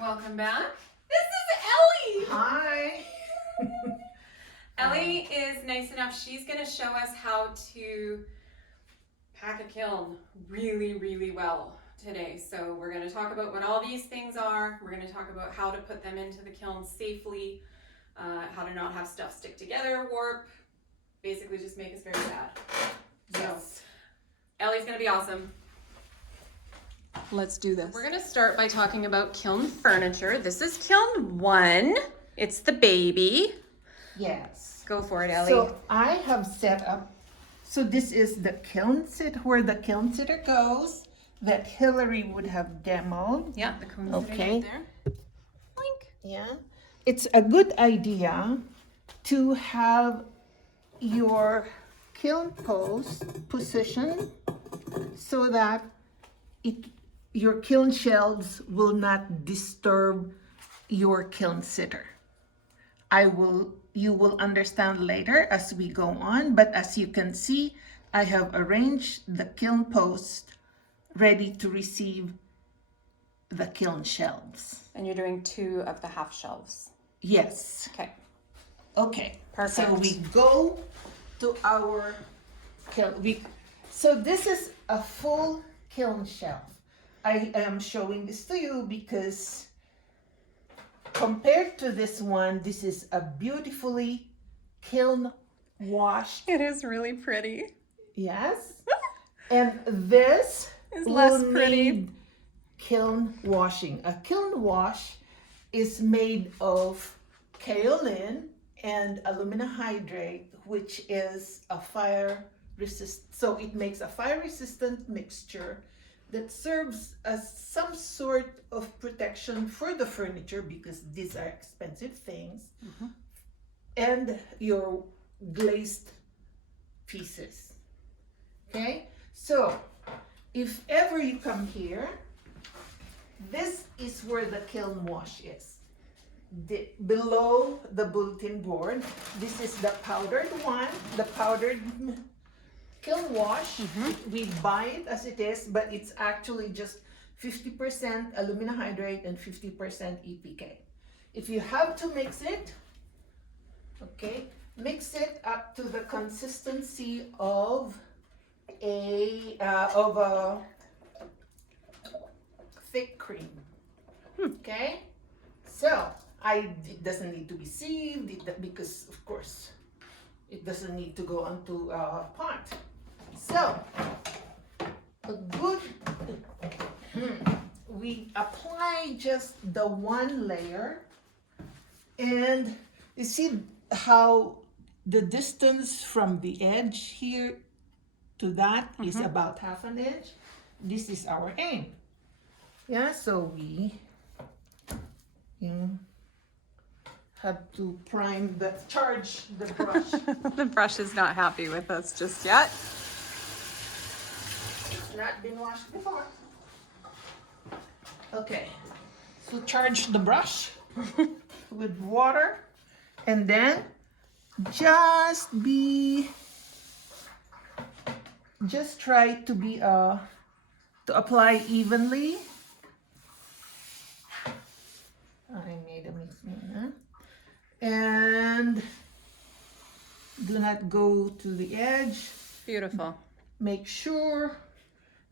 Welcome back. This is Ellie. Hi. Ellie is nice enough. She's going to show us how to pack a kiln really well today. So we're going to talk about what all these things are. We're going to talk about how to put them into the kiln safely, how to not have stuff stick together, warp, basically just make us very sad. Yes. So Ellie's going to be awesome. Let's do this. We're going to start by talking about kiln furniture. This is kiln 1. It's the baby. Yes. Go for it, Ellie. So I have set up, so this is the kiln sit where the kiln sitter goes that Hillary would have demoed. Yeah, the cones Okay. right there. Boink. Yeah. It's a good idea to have your kiln post positioned so that your kiln shelves will not disturb your kiln sitter. You will understand later as we go on, but as you can see, I have arranged the kiln post ready to receive the kiln shelves. And you're doing 2 of the half shelves. Yes. Okay. Okay. Perfect. So we go to our kiln. So this is a full kiln shelf. I am showing this to you because compared to this one, this is a beautifully kiln washed. It is really pretty. Yes. And this Is less pretty. need kiln washing. A kiln wash is made of kaolin and aluminum hydrate, which is a fire resistant. So it makes a fire resistant mixture that serves as some sort of protection for the furniture because these are expensive things, and your glazed pieces. Okay, so if ever you come here, this is where the kiln wash is. Below the bulletin board, this is the powdered one, the powdered kiln wash. We buy it as it is, but it's actually just 50% aluminum hydrate and 50% EPK. If you have to mix it, okay, mix it up to the consistency of a thick cream. Okay, so it doesn't need to be sieved because of course it doesn't need to go onto a pot. So a good we apply just the one layer, and you see how the distance from the edge here to that is about half an inch. This is our aim. Yeah, so we have to charge the brush. The brush is not happy with us just yet. It's not been washed before. Okay, so charge the brush with water, and then just try to apply evenly. I made a mistake, and do not go to the edge. Beautiful. Make sure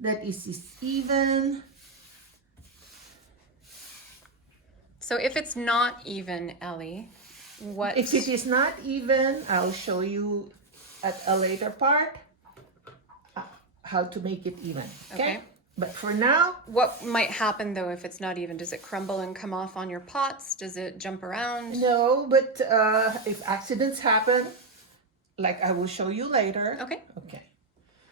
that it is even. So if it's not even, Ellie, what? If it is not even, I'll show you at a later part how to make it even. Okay? But for now, What might happen though if it's not even? Does it crumble and come off on your pots? Does it jump around? no, but if accidents happen, like I will show you later. Okay. Okay.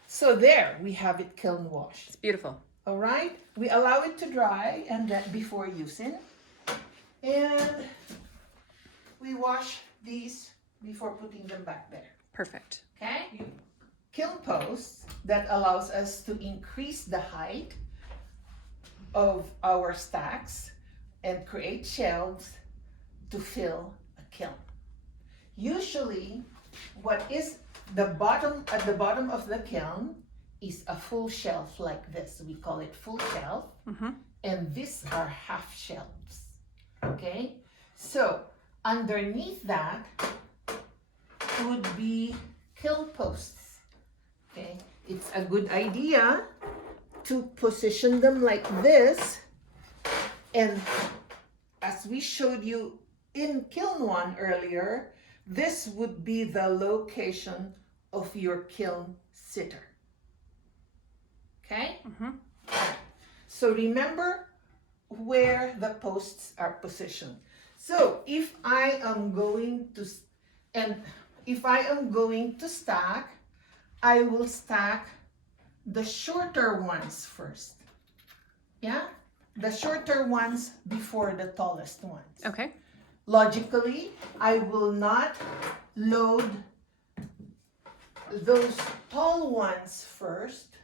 So there, we have it kiln washed. It's beautiful. All right? We allow it to dry and then before using. And we wash these before putting them back there. Perfect. Okay? Kiln posts that allows us to increase the height of our stacks and create shelves to fill a kiln. Usually, what is at the bottom of the kiln is a full shelf like this. We call it full shelf. And these are half shelves. Okay, so underneath that would be kiln posts. Okay, it's a good idea to position them like this, and as we showed you in Kiln 1 earlier, this would be the location of your kiln sitter. Okay? So remember where the posts are positioned. So if I am going to stack, I will stack the shorter ones first. Yeah? The shorter ones before the tallest ones. Okay. Logically, I will not load those tall ones first,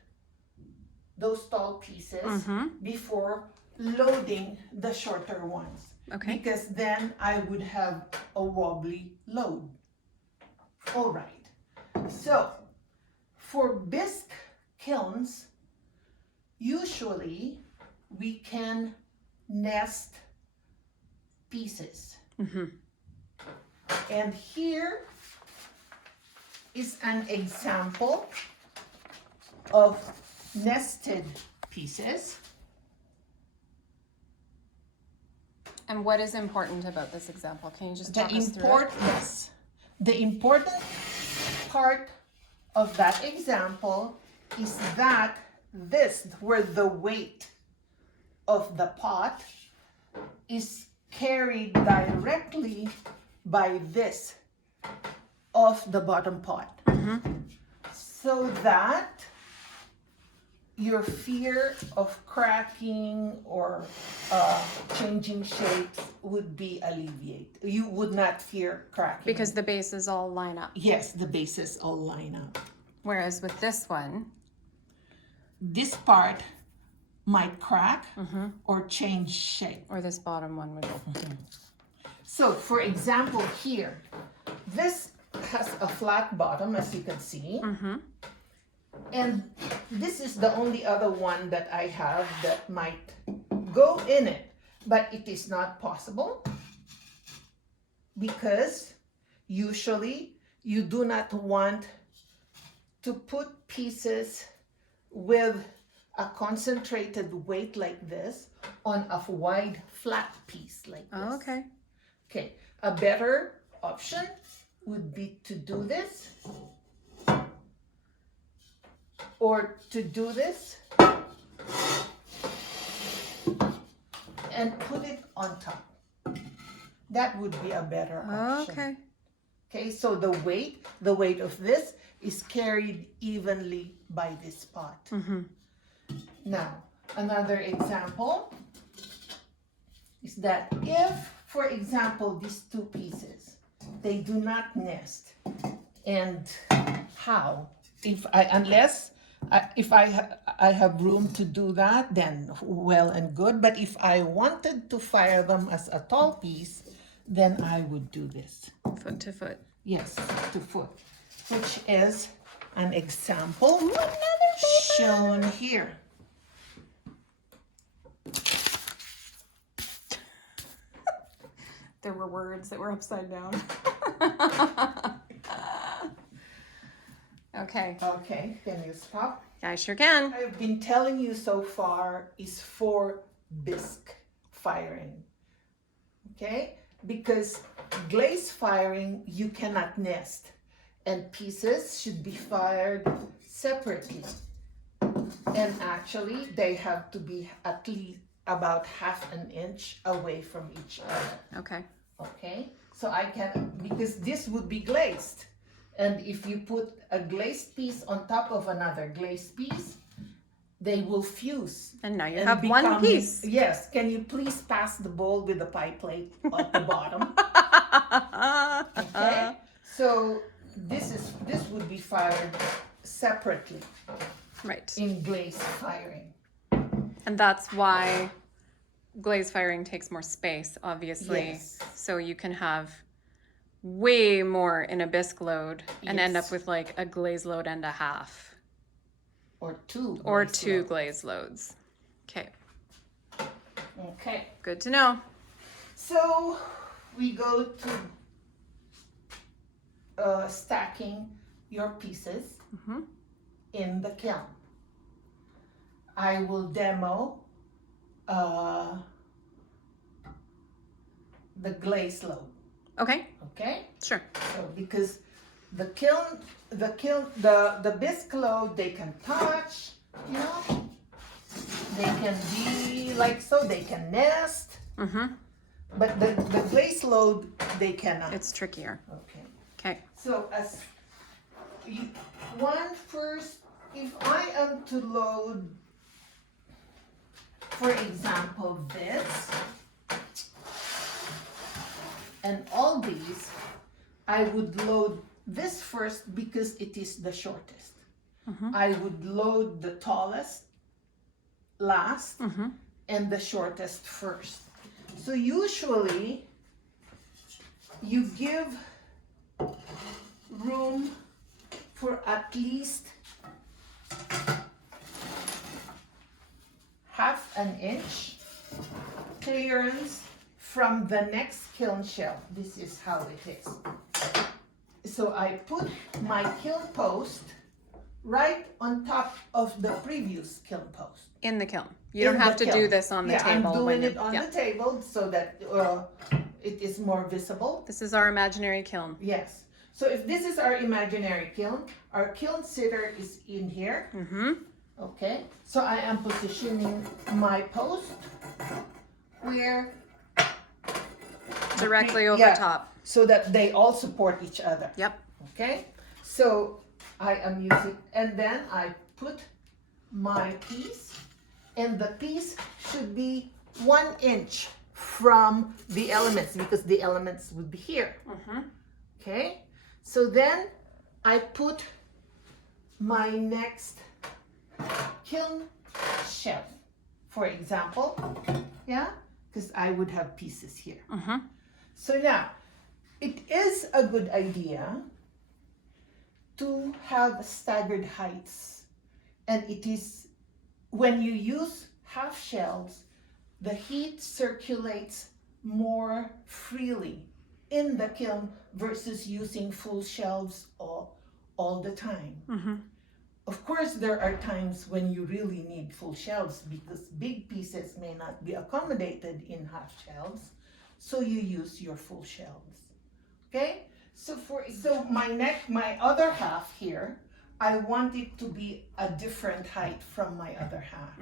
those tall pieces, before loading the shorter ones. Okay. Because then I would have a wobbly load. All right. So, for bisque kilns, usually we can nest pieces. And here is an example of nested pieces. And what is important about this example? Can you just talk us through it? Yes. The important part of that example is that this, where the weight of the pot is carried directly by this of the bottom pot. So that your fear of cracking or changing shapes would be alleviated. You would not fear cracking. Because the bases all line up. Yes, the bases all line up. Whereas with this one, this part might crack or change shape. or this bottom one would. So for example here, this has a flat bottom, as you can see. And this is the only other one that I have that might go in it, but it is not possible because usually you do not want to put pieces with a concentrated weight like this on a wide flat piece like this. Oh, okay. Okay, a better option would be to do this, or to do this and put it on top. That would be a better option. Okay. Okay, so the weight of this is carried evenly by this pot. Now, another example is that if, for example, these two pieces, they do not nest, and how? If I have room to do that, then well and good. But if I wanted to fire them as a tall piece, then I would do this. Foot to foot. Yes, to foot, which is an example shown here. There were words that were upside down. Okay. Okay, can you stop? I sure can. I've been telling you so far is for bisque firing. Okay? Because glaze firing, you cannot nest. And pieces should be fired separately. And actually, they have to be at least about half an inch away from each other. Okay. Okay? So I can, because this would be glazed. And if you put a glazed piece on top of another glazed piece, they will fuse. And now you have one piece. Yes. Can you please pass the bowl with the pie plate at the bottom? Okay. So this would be fired separately Right. in glaze firing. And that's why glaze firing takes more space, obviously. Yes. So you can have way more in a bisque load and end Yes. up with like a glaze load and a half. Or two. Or glaze two loads. glaze loads. Okay. Okay. Good to know. So we go to stacking your pieces in the kiln. I will demo the glaze load. Okay, Okay? sure. So because the bisque load, they can touch, you know, they can be like so, they can nest, but the glaze load, they cannot. It's trickier. Okay. Okay. So as first, if I am to load, for example, this, and all these, I would load this first because it is the shortest. I would load the tallest last and the shortest first. So usually you give room for at least half an inch clearance from the next kiln shell. This is how it is. So I put my kiln post right on top of the previous kiln post. In the kiln. You don't have to do this on the table. I'm doing it on the table so that it is more visible. This is our imaginary kiln. Yes. So if this is our imaginary kiln, our kiln sitter is in here. Okay. So I am positioning my post where directly over top. So that they all support each other. Yep. Okay. So I am using, and then I put my piece, and the piece should be 1 inch from the elements because the elements would be here. Okay. So then I put my next kiln shelf, for example, because I would have pieces here. So now, it is a good idea to have staggered heights, and it is when you use half shelves, the heat circulates more freely in the kiln versus using full shelves all the time. Of course, there are times when you really need full shelves because big pieces may not be accommodated in half shelves, so you use your full shelves. Okay? So my other half here, I want it to be a different height from my other half.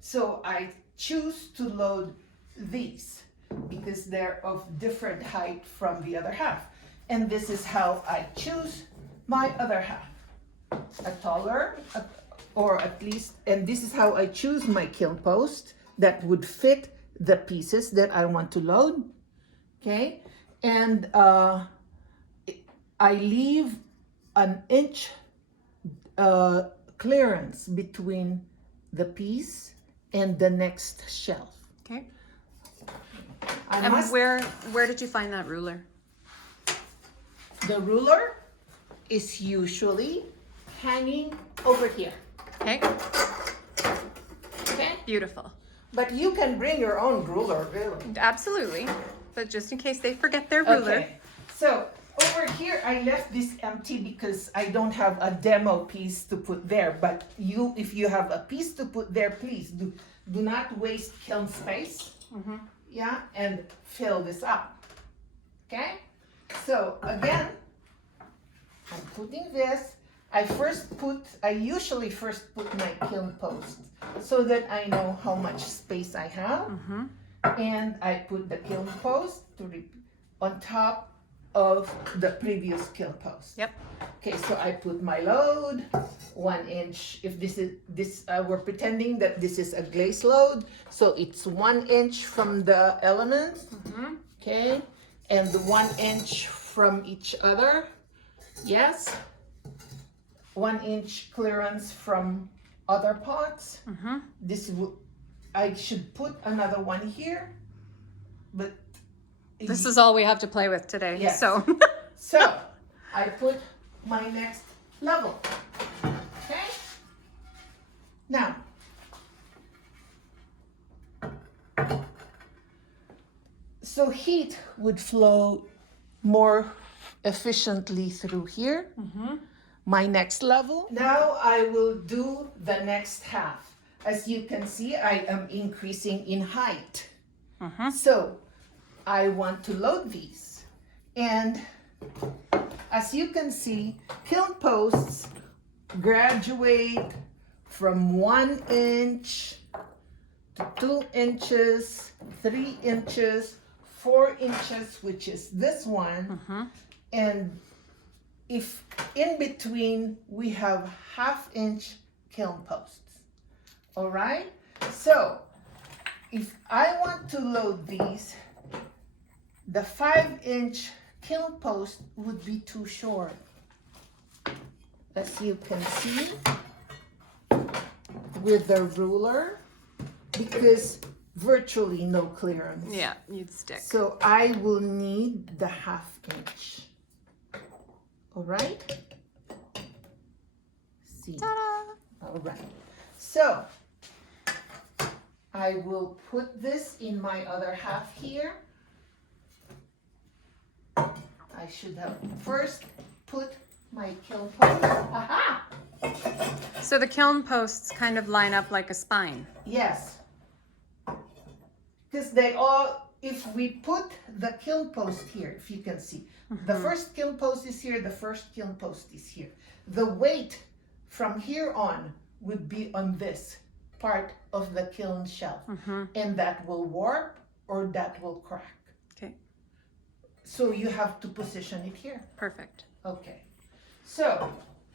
So I choose to load these because they're of different height from the other half. And this is how I choose my other half. A taller, or at least, and this is how I choose my kiln post that would fit the pieces that I want to load. Okay? And I leave an inch clearance between the piece and the next shelf. Okay. And where did you find that ruler? The ruler is usually hanging over here. Okay. Okay. Beautiful. But you can bring your own ruler, really. Absolutely. But just in case they forget their ruler. Okay. So over here, I left this empty because I don't have a demo piece to put there. But if you have a piece to put there, please do not waste kiln space. Yeah, and fill this up. Okay. So again, I'm putting this. I usually first put my kiln post so that I know how much space I have. And I put the kiln post on top of the previous kiln post. Yep. Okay, so I put my load, 1 inch. If we're pretending that this is a glaze load, so it's 1 inch from the elements. Okay, and 1 inch from each other. Yes. 1 inch clearance from other pots. I should put another one here, but this is all we have to play with today. Yes. So so I put my next level. Okay. Now So heat would flow more efficiently through here. My next level. Now I will do the next half. As you can see, I am increasing in height. So I want to load these. And as you can see, kiln posts graduate from 1 inch to 2 inches, 3 inches, 4 inches, which is this one. And if in between we have 1/2 inch kiln posts. All right? So if I want to load these, the 5 inch kiln post would be too short. As you can see with the ruler, because virtually no clearance. Yeah, you'd stick. So I will need the 1/2 inch. All right? See. Ta-da! All right. So I will put this in my other half here. I should have first put my kiln post. Aha! So the kiln posts kind of line up like a spine. Yes. Because they all, if we put the kiln post here, if you can see, the first kiln post is here, the first kiln post is here. The weight from here on would be on this part of the kiln shelf. And that will warp or that will crack. Okay, So you have to position it here. perfect. Okay. So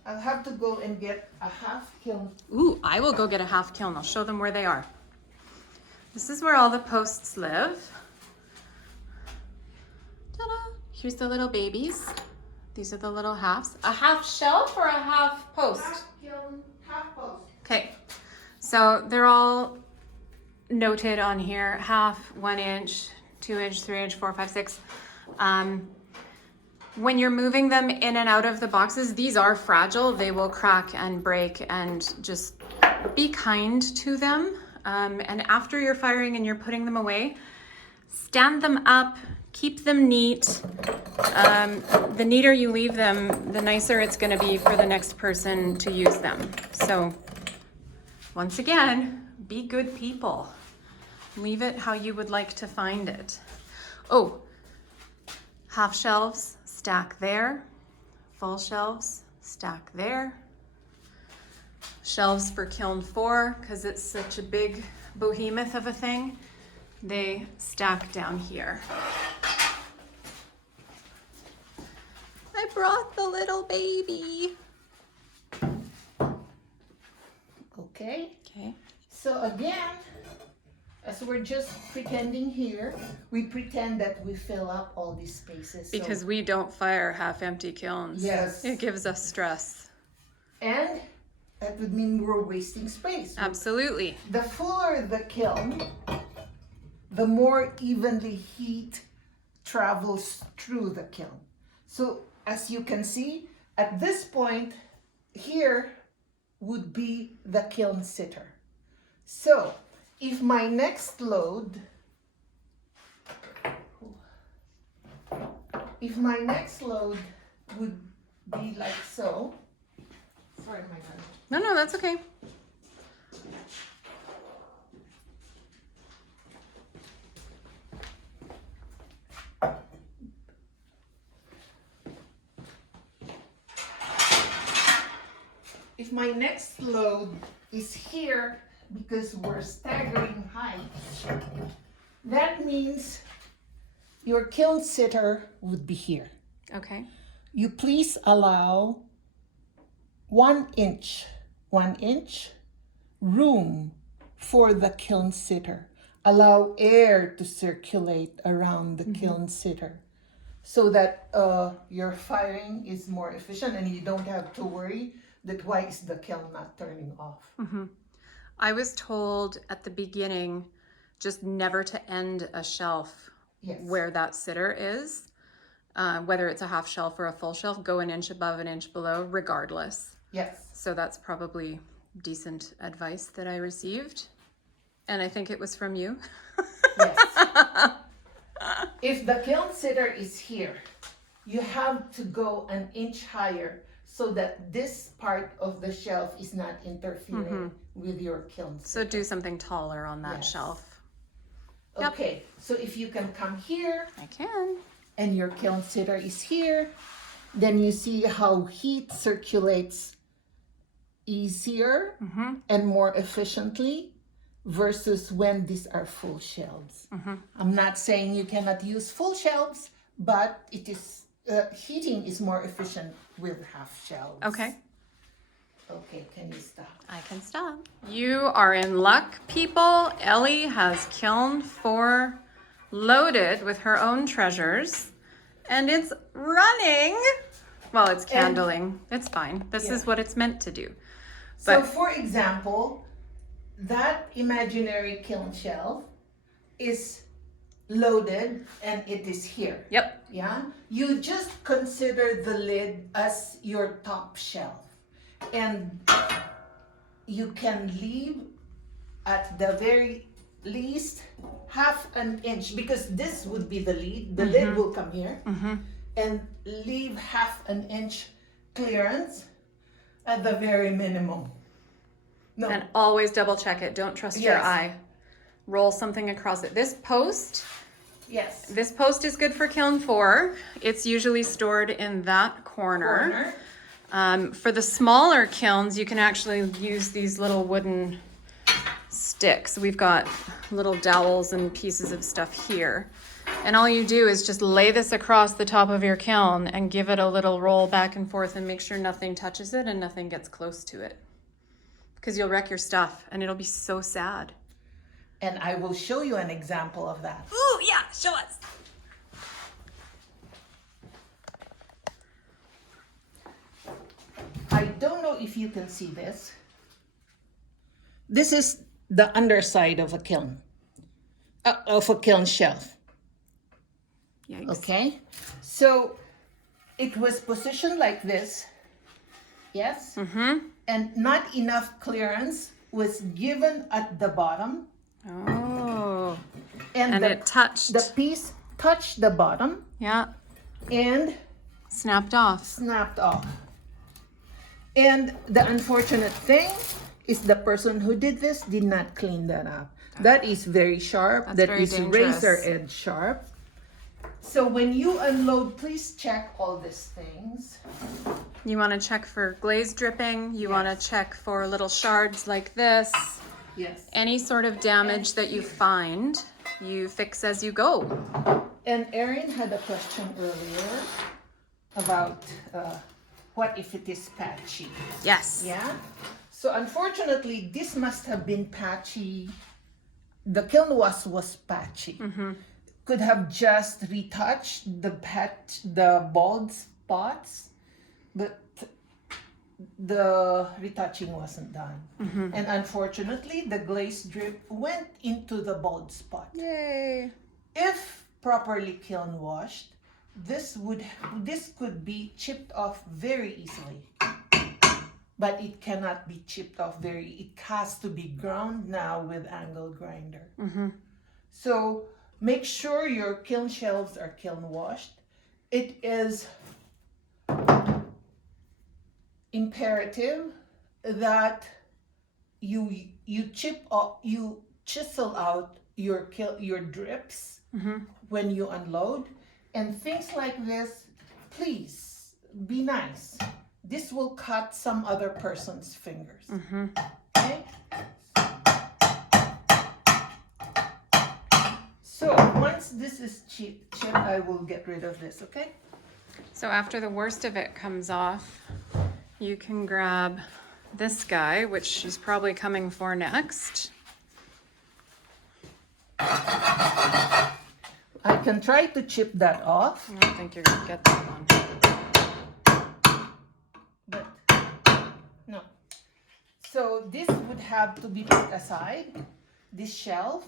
I'll have to go and get a 1/2 kiln. Ooh, I will go get a 1/2 kiln. I'll show them where they are. This is where all the posts live. Ta-da! Here's the little babies. These are the little halves. A 1/2 shelf or a 1/2 post? 1/2 kiln, 1/2 post. Okay, so they're all noted on here. 1/2, 1 inch, 2 inch, 3 inch, 4, 5, 6. When you're moving them in and out of the boxes, these are fragile. They will crack and break, and just be kind to them. And after you're firing and you're putting them away, stand them up, keep them neat. The neater you leave them, the nicer it's gonna be for the next person to use them. So once again, be good people. Leave it how you would like to find it. Oh, 1/2 shelves, stack there. Full shelves, stack there. Shelves for kiln 4, because it's such a big behemoth of a thing, they stack down here. I brought the little baby. Okay. Okay. So again, as we're just pretending here, we pretend that we fill up all these spaces. So- Because we don't fire half-empty kilns. Yes. It gives us stress. And that would mean we're wasting space. Absolutely. The fuller the kiln, the more evenly heat travels through the kiln. So as you can see, at this point, here would be the kiln sitter. So if my next load, would be like so. Sorry, my God. No, that's okay. If my next load is here, because we're staggering heights, that means your kiln sitter would be here. Okay. You please allow 1 inch room for the kiln sitter. Allow air to circulate around the kiln sitter so that your firing is more efficient and you don't have to worry that why is the kiln not turning off. I was told at the beginning just never to end a shelf Yes. where that sitter is. Whether it's a 1/2 shelf or a full shelf, go an inch above, an inch below, regardless. Yes. So that's probably decent advice that I received. And I think it was from you. Yes. If the kiln sitter is here, you have to go an inch higher so that this part of the shelf is not interfering with your kiln So sitter. do something taller on that Yes. shelf. Yep. Okay, so if you can come here I can. and your kiln sitter is here, then you see how heat circulates easier and more efficiently versus when these are full shelves. I'm not saying you cannot use full shelves, but it is heating is more efficient with half shelves. Okay. Okay, can you stop? I can stop. You are in luck, people. Ellie has Kiln 4 loaded with her own treasures, and it's running. Well, it's candling. It's fine. This is what it's meant to do. So But for example, that imaginary kiln shelf is loaded and it is here. yep. Yeah, you just consider the lid as your top shelf, and you can leave at the very least half an inch, because this would be the lid. The lid will come here, and leave half an inch clearance at the very minimum. No, And always double check it. Don't trust your Yes. eye. Roll something across it. This post is good for Kiln 4. It's usually stored in that corner. For the smaller kilns, you can actually use these little wooden sticks. We've got little dowels and pieces of stuff here. And all you do is just lay this across the top of your kiln and give it a little roll back and forth and make sure nothing touches it and nothing gets close to it. Because you'll wreck your stuff and it'll be so sad. And I will show you an example of that. Ooh, yeah, show us. I don't know if you can see this. This is the underside of a kiln, shelf. Yikes. Okay, so it was positioned like this, yes, and not enough clearance was given at the bottom, Oh. and And it touched. the piece touched the bottom Yeah. and Snapped off. snapped off. And the unfortunate thing is the person who did this did not clean that up. That is very sharp. That's That very is dangerous. razor edge sharp. So when you unload, please check all these things. You want to check for glaze dripping. You want to check for little shards like this. Yes. Any sort of damage that you find, you fix as you go. And Erin had a question earlier about what if it is patchy? Yes. Yeah. So unfortunately, this must have been patchy. The kiln was patchy. Could have just retouched the bald spots, but the retouching wasn't done. And unfortunately, the glaze drip went into the bald spot. Yay. If properly kiln washed, this could be chipped off very easily. But it cannot be chipped off it has to be ground now with angle grinder. So make sure your kiln shelves are kiln washed. It is imperative that you chisel out your drips when you unload, and things like this, please be nice. This will cut some other person's fingers. Okay? So once this is chipped, I will get rid of this, okay? So after the worst of it comes off, you can grab this guy, which she's probably coming for next. I can try to chip that off, I don't think you're gonna get that one. but no. So this would have to be put aside, this shelf,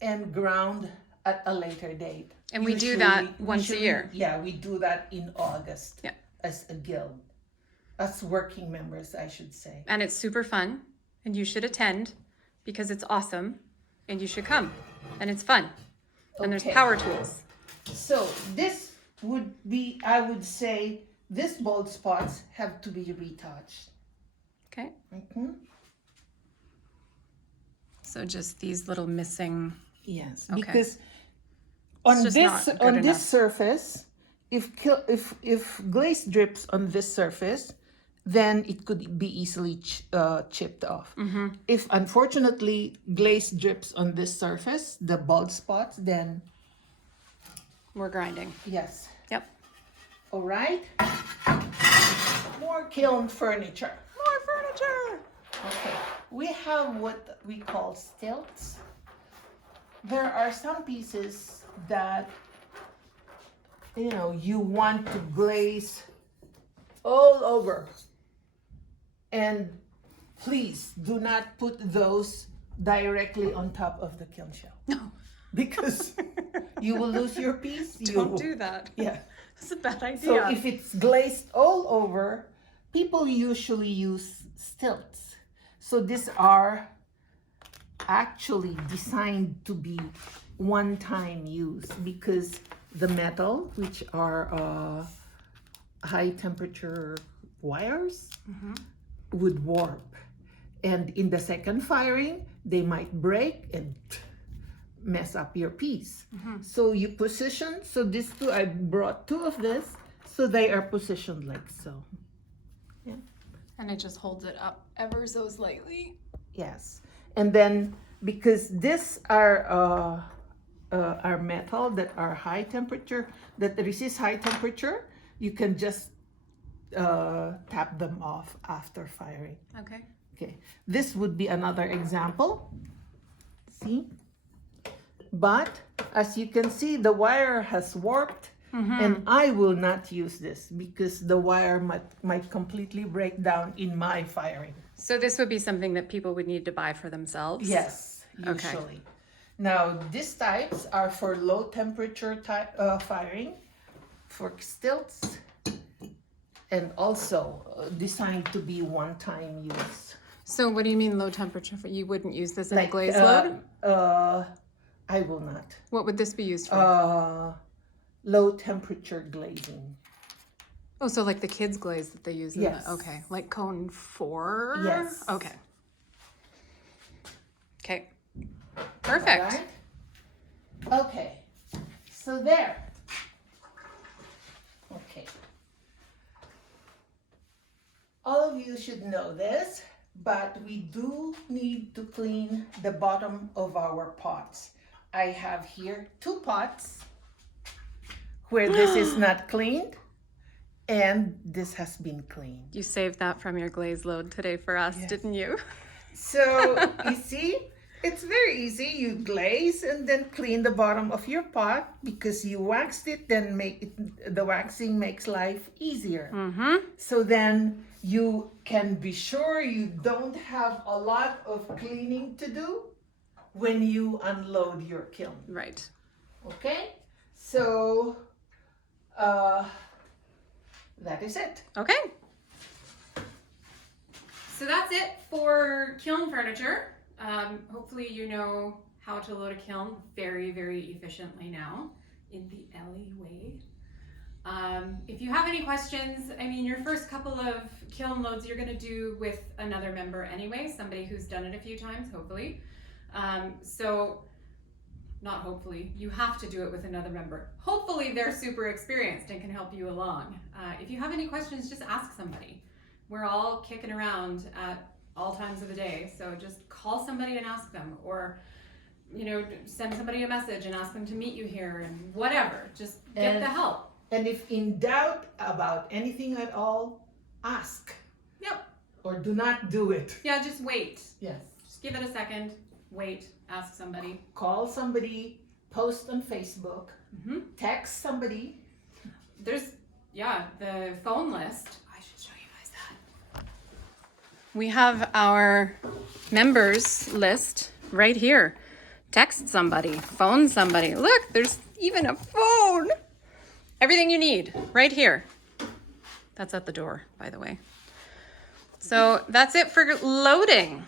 and ground at a later date. And we do that once a usually- year. Yeah, we do that in August. Yeah. As a guild. As working members, I should say. And it's super fun, and you should attend because it's awesome, and you should come, and it's fun, and there's Okay. power tools. So this would be, I would say, these bald spots have to be retouched. Okay. Mhm. So just these little missing. Yes, Okay. because just not good on enough. this surface, if glaze drips on this surface, then it could be easily chipped off. Mm-hmm. If unfortunately glaze drips on this surface, the bald spots, then We're grinding. yes. Yep. All right. More kiln furniture. More furniture. Okay, we have what we call stilts. There are some pieces that, you know, you want to glaze all over. And please do not put those directly on top of the kiln shell. No. Because you will lose your piece. Don't do that. Yeah. That's a bad idea. So if it's glazed all over, people usually use stilts. So these are actually designed to be one-time use because the metal, which are high temperature wires, would warp. And in the second firing, they might break and mess up your piece. So you position, so these two, I brought two of this, so they are positioned like so. Yeah. And it just holds it up ever so slightly. Yes. And then because these are metal that are high temperature, that resist high temperature, you can just tap them off after firing. Okay. Okay. This would be another example. See? But as you can see, the wire has warped, and I will not use this because the wire might completely break down in my firing. So this would be something that people would need to buy for themselves? Yes, Okay. usually. Now, these types are for low temperature firing, for stilts, and also designed to be one-time use. So what do you mean low temperature? You wouldn't use this in a Like, glaze load? I will not. What would this be used for? Low temperature glazing. Oh, so like the kids' glaze that they use in Yes. okay. Like cone 4? Yes. Okay. Okay. Perfect. Alright? Okay. So there. Okay. All of you should know this, but we do need to clean the bottom of our pots. I have here 2 pots where this is not cleaned and this has been cleaned. You saved that from your glaze load today for us, Yes. didn't you? So you see, it's very easy. You glaze and then clean the bottom of your pot because you waxed it, then the waxing makes life easier. Mm-hmm. So then you can be sure you don't have a lot of cleaning to do when you unload your kiln. Right. Okay? So that is it. Okay. So that's it for kiln furniture. Hopefully you know how to load a kiln very, very efficiently now in the Ellie way. If you have any questions, I mean, your first couple of kiln loads you're gonna do with another member anyway, somebody who's done it a few times, hopefully. So, not hopefully, you have to do it with another member. Hopefully they're super experienced and can help you along. If you have any questions, just ask somebody. We're all kicking around at all times of the day, so just call somebody and ask them, or you know, send somebody a message and ask them to meet you here, and whatever, just get the help. And if in doubt about anything at all, ask. Yep. Or do not do it. Yeah, just wait. Yes. Just give it a second, wait, ask somebody. Call somebody, post on Facebook, text somebody. There's, yeah, the phone list. I should show you guys that. We have our members list right here. Text somebody, phone somebody. Look, there's even a phone. Everything you need right here. That's at the door, by the way. So that's it for loading.